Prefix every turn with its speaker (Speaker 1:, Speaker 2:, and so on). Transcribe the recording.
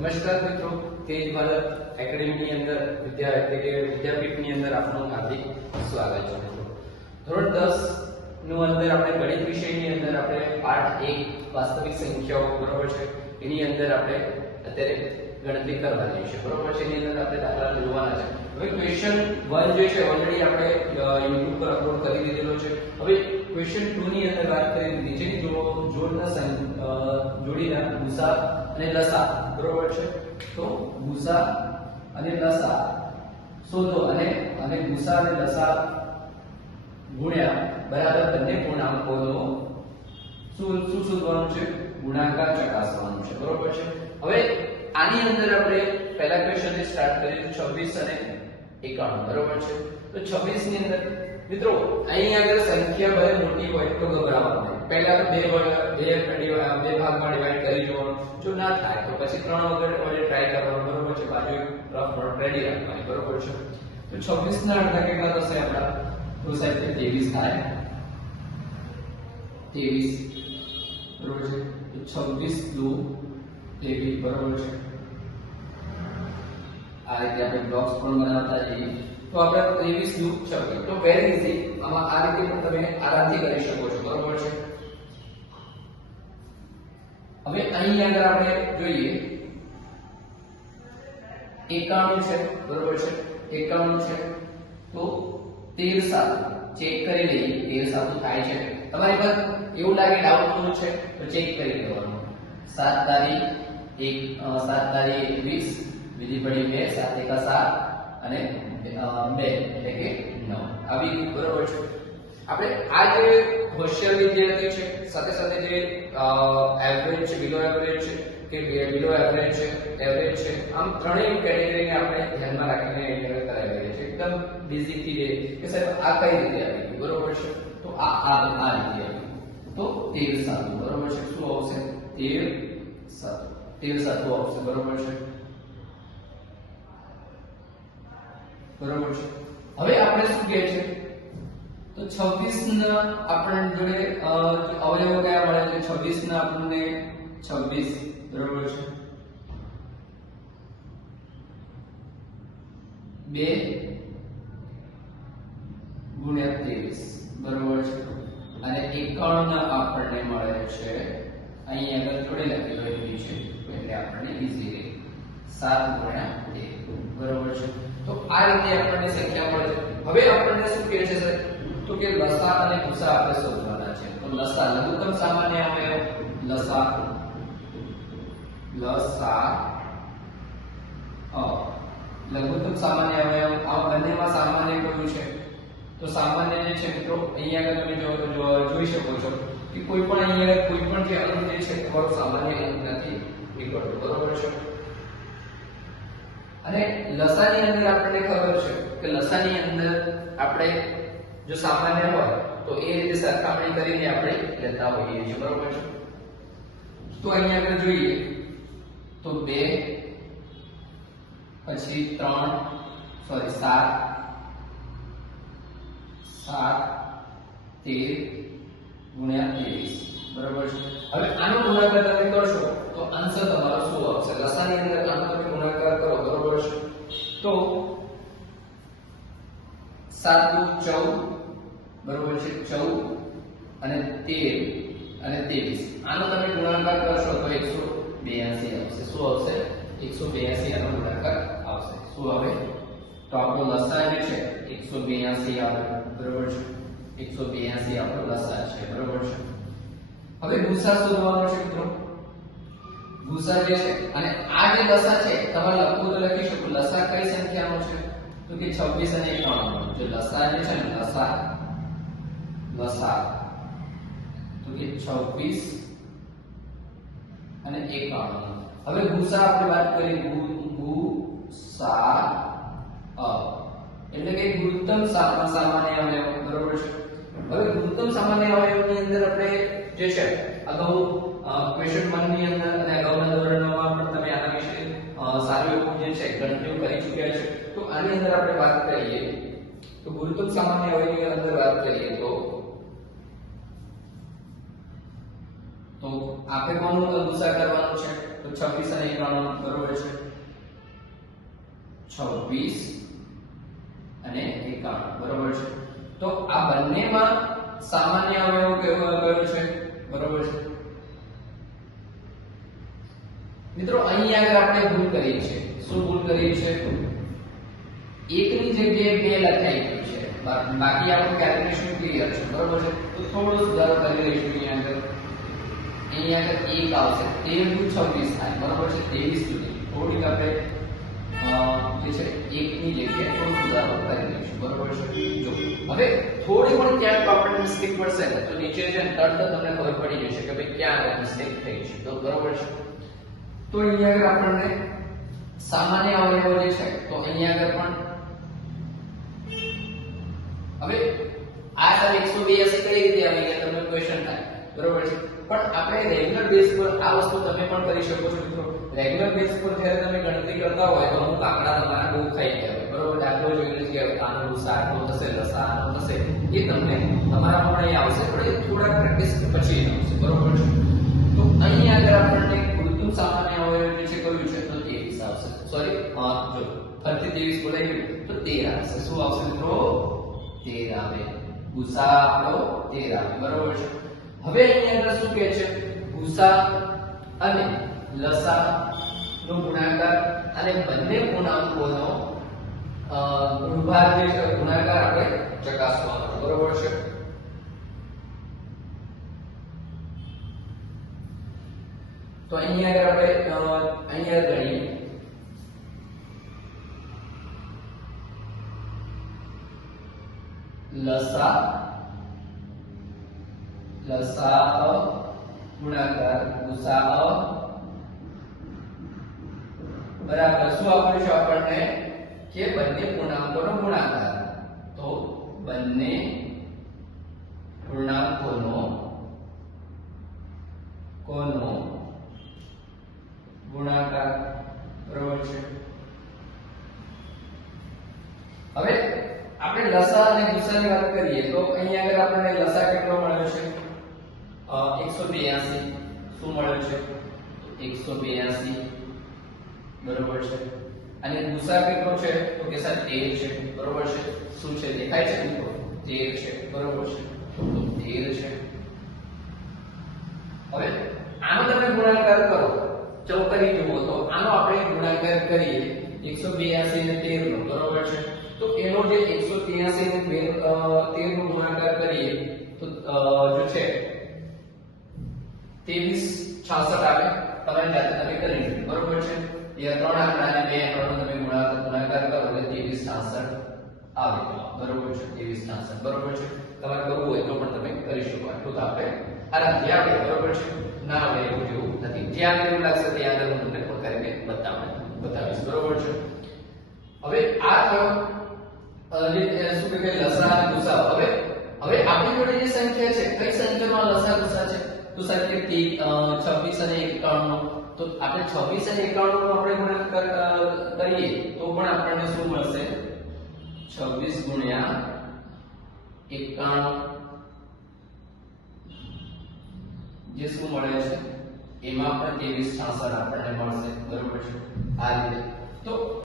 Speaker 1: નમસ્કાર મિત્રો, તેજ ભારત એકેડેમીની અંદર વિદ્યા એટલે કે વિદ્યાપીઠની અંદર આપનું હાર્દિક સ્વાગત છે મિત્રો. ધોરણ દસનું અંદર આપણે ગણિત વિષયની અંદર આપણે પાઠ એક, વાસ્તવિક સંખ્યાઓ, બરોબર છે? એની અંદર આપણે અત્યારે ગણતરી કરવાની છે બરોબર છે? એની અંદર આપણે દાખલા જોવાના છે. હવે ક્વેશ્ચન 1 જે છે ઓલરેડી આપણે યુટ્યુબ પર અપલોડ કરી દીધેલો છે. હવે ક્વેશ્ચન 2 ની અંદર વાત કરી નીચેની જો જોડના સં- ગુસા અને લસા, બરોબર છે? તો ભૂસા અને લસા શોધો અને અને ગુસા અને લસા ગુણ્યા બરાબર બંને પૂર્ણાંકોનો શું શું શોધવાનું છે? ગુણાકાર ચકાસવાનું છે, બરોબર છે? હવે આની અંદર આપણે પહેલા ક્વેશ્ચનથી સ્ટાર્ટ કરીએ, તો 26 અને 91 બરોબર છે? તો 26 ની અંદર મિત્રો, અહીં આગળ સંખ્યા ભલે મોટી હોય તો ગભરાવાનું પહેલા તો બે વડે, બે ડિવાઇડ બે ભાગમાં ડિવાઈડ કરી જોવાનું જો ના થાય, તો પછી ત્રણ વગર વડે ટ્રાય કરવાનું. બરોબર છે? બાજુ એક રફ નોટ રેડી રાખવાની. બરોબર છે? તો 26 ના અડધા કેટલા થશે આપણા? તો સાહેબ 23 થાય. 23 બરોબર છે? તો 26 દુ 23 બરોબર છે? આ રીતે આપણે બ્લોક્સ પણ બનાવતા જઈએ. તો આપણે 23 દુ 26 તો વેરી ઇઝી આમાં આ રીતે પણ તમે આરામથી કરી શકો છો. બરોબર છે? હવે અહીં આગળ આપણે જોઈએ. 91 છે, બરોબર છે? 91 છે. તો 13 સાત ચેક કરી લઈએ. 13 સાતું થાય છે. તમારી પર એવું લાગે ડાઉટફુલ છે, તો ચેક કરી લેવાનું. 7 તારીખ 1 7 તારીખ 21 બીજી પડી 2 7 એકા 7 અને 2 એટલે કે 9 આવી બરોબર છે. આપણે આ જે હોશિયાર વિદ્યાર્થી છે, સાથે સાથે જે એવરેજ છે બિલો એવરેજ છે, કે બિલો એવરેજ છે એવરેજ છે, આમ ત્રણેય કેટેગરીને આપણે ધ્યાનમાં રાખીને અહીંયા કરાવી રહ્યા છીએ એકદમ બેઝિકથી લે કે સાહેબ, આ કઈ રીતે આવી બરોબર છે? તો આ આ આ રીતે આવી તો તેર સાતું બરોબર છે? શું આવશે? તેર સાતું તેર સાતું આવશે. બરોબર છે? બરોબર છે? હવે આપણે શું કહે છે? તો 26 ના આપણ જોડે અવયવ કયા મળે છે? 26 ના આપણને 26 બરોબર છે. 2 ગુણ્યા 23 બરોબર છે. અને 51 ના આપણને મળે છે, અહીં આગળ જોડે લખેલો છે નીચે એટલે આપણને ઈઝી રહે 7 ગુણ્યા 2 બરોબર છે. તો આ રીતે આપણને સંખ્યા મળે છે. હવે આપણને શું કહે છે, સર? તો કે લસા અને ગુસા આપણે શોધવાના છે. તો લસા લઘુત્તમ સામાન્ય અવયવ લસા. લસા. અ. લઘુત્તમ સામાન્ય અવયવ આ બંનેમાં સામાન્ય કયું છે? તો સામાન્ય જે છે મિત્રો અહીંયા આગળ તમે જોઈ શકો છો કે કોઈ પણ અહીંયા કોઈ પણ જે અંક જે છે તમારો સામાન્ય અંક નથી નીકળતો. બરોબર છે? અને લસાની અંદર આપણને ખબર છે કે લસાની અંદર આપણે જો સામાન્ય હોય, તો એ રીતે સરખામણી કરીને આપણે લેતા હોઈએ છીએ. બરોબર છે? તો અહીંયા આગળ જોઈએ, તો 2 પછી 3 સોરી 7 7 13 ગુણ્યા 23 બરોબર છે? હવે આનો ગુણાકાર તમે કરશો, તો આન્સર તમારો શું આવશે? લસાની અંદર આનો તમે ગુણાકાર કરો, બરોબર છે? તો 7 દુ 14 બરોબર છે? 14 અને 13 અને 23 આનો તમે ગુણાકાર કરશો તો 182 આવશે. શું આવશે? 182 આનો ગુણાકાર આવશે. શું આવે? તો આપણો લસા જે છે 182 આવે. બરોબર છે? 182 આપણો લસા છે. બરોબર છે? હવે ગુસા શોધવાનો છે મિત્રો. ગુસા જે છે, અને આ જે લસા છે, તમારે લખવું તો લખી શકો. લસા કઈ સંખ્યાનો છે? તો કે 26 અને 91 જો લસા જે છે ને લસા લસા તો કે 26 અને 91 હવે ગુસા આપણે વાત કરી, ગુ અ. એટલે કે સામાન્ય અવયવ, બરોબર અંદર આપણે જે છે, અગાઉ ક્વેશ્ચન 1 ની અંદર અને અગાઉના ધોરણોમાં પણ તમે આના વિશે સારું એવું જે છે, ગણતરીઓ કરી ચૂક્યા છે. તો આની અંદર આપણે વાત કરીએ, તો ગુરુત્તમ સામાન્ય અવયવની અંદર વાત કરીએ તો તો આપણે કોનું ગુસા કરવાનું છે? તો 26 અને 91 બરોબર છે. 26 અને 91 બરોબર છે. તો આ બંનેમાં સામાન્ય અવયવ કયો છે? બરોબર છે. મિત્રો, અહીં આગળ આપણે ભૂલ કરી છે શું ભૂલ કરી છે એકની જગ્યાએ બે લખાઈ ગયું છે. બાકી આપણું કેલ્ક્યુલેશન ક્લિયર છે. બરોબર છે? તો થોડો સુધારો કરી લઈશું અહીંયા અહીંયા આગળ એક આવશે 13 નું 26 થાય, બરોબર છે? 23 સુધી. થોડીક આપણે જે છે, એકની જગ્યાએ થોડો સુધારો કરી દઈશું બરાબર છે? જો, હવે થોડી પણ ક્યાંક આપણને મિસ્ટેક પડશે તો નીચે છે તરત તમને ખબર પડી જશે કે ભાઈ ક્યાં આગળ મિસ્ટેક થઈ છે. તો બરાબર છે? તો અહીંયા આગળ આપણને સામાન્ય અવયવો જે છે, તો અહીંયા આગળ પણ હવે આ સર 182 કઈ રીતે આવી ગયા? તમને ક્વેશ્ચન થાય. બરોબર છે? પણ આપણે રેગ્યુલર બેઝ પર આ વસ્તુ તમે પણ કરી શકો છો મિત્રો. રેગ્યુલર બેઝ પર જ્યારે તમે ગણતરી કરતા હોય તો અમુક આંકડા તમારા બહુ થઈ ગયા બરોબર? દાખલો જોઈને કે આનો આટલો થશે લસા આનો થશે. એ તમને તમારા પણ અહીં આવશે. પણ એ થોડા પ્રેક્ટિસ પછી આવશે. બરોબર છે? તો અહીં આગળ આપણને કૃત્રિમ સામાન્ય અવયવ છે કયું છે, તો 23 આવશે. સોરી જો, ફરીથી 23 બોલાઈ ગયું. તો 13 આવશે. શું આવશે મિત્રો? 13 આવે. ગુસા આપણો 13 આવે. બરોબર છે? હવે અહીં આગળ શું કહે છે? ભૂસા અને લસા નો ગુણાકાર અને બંને પૂર્ણાંકોનો ગુણભાગ જે છે, ગુણાકાર આપણે ચકાસવાનો. બરોબર છે? તો અહીંયા આગળ આપણે અહીંયા ગણીએ. લસા લસા ગુણાકાર ગુસા બરાબર શું આપ્યું છે આપણને કે બંને પૂર્ણાંકોનો ગુણાકાર તો બંને પૂર્ણાંકોનો કોનો ગુણાકાર બરોબર છે હવે આપણે લસા અને ગુસાની વાત કરીએ તો અહીંયા આગળ આપણને લસા કેટલો મળ્યો છે અ, 182 શું મળ્યો છે? 182 બરોબર છે? અને ગુસા કેટલો છે? તો કે સર 13 છે. બરોબર છે? શું છે? દેખાય છે મિત્રો? 13 છે. બરોબર છે? તો 13 છે. હવે આનો તમે ગુણાકાર કરો. ચલો કરી જુઓ તો આનો આપણે ગુણાકાર કરીએ. 182 ને 13 નો બરોબર છે? તો એનો જે 183 ને 13 નો ગુણાકાર કરીએ, તો જો છે 23 66 આવે, તમારી જાતે તમે કરી લીધું બરોબર છે? એ ત્રણ આંકડાને બે આંકડાનો તમે ગુણાકાર કરો એટલે 23 66 આવે. બરોબર છે? 23 66 બરોબર છે? તમારે કરવું હોય તો પણ તમે કરી શકો. આટલું તો આપણે આરામથી આવડે. બરોબર છે? ના આવે એવું જેવું નથી. જ્યાં એવું લાગશે ત્યાં આગળ હું તમને પણ કરીને બતાવું બતાવીશ. બરોબર છે? હવે આ થયો શું કહેવાય? લસા ગુસા. હવે હવે આપણી જોડે જે સંખ્યા છે, કઈ સંખ્યામાં લસા ગુસા છે? તો સાહેબ કે 26 અને 91 તો આપણે 26 અને 91 નો આપણે ગુણાકાર કરીએ તો પણ આપણને શું મળશે? 26 ગુણ્યા 51 જે શું મળે છે? એમાં પણ 23 66 આપણને મળશે. બરોબર છે? આ રીતે. તો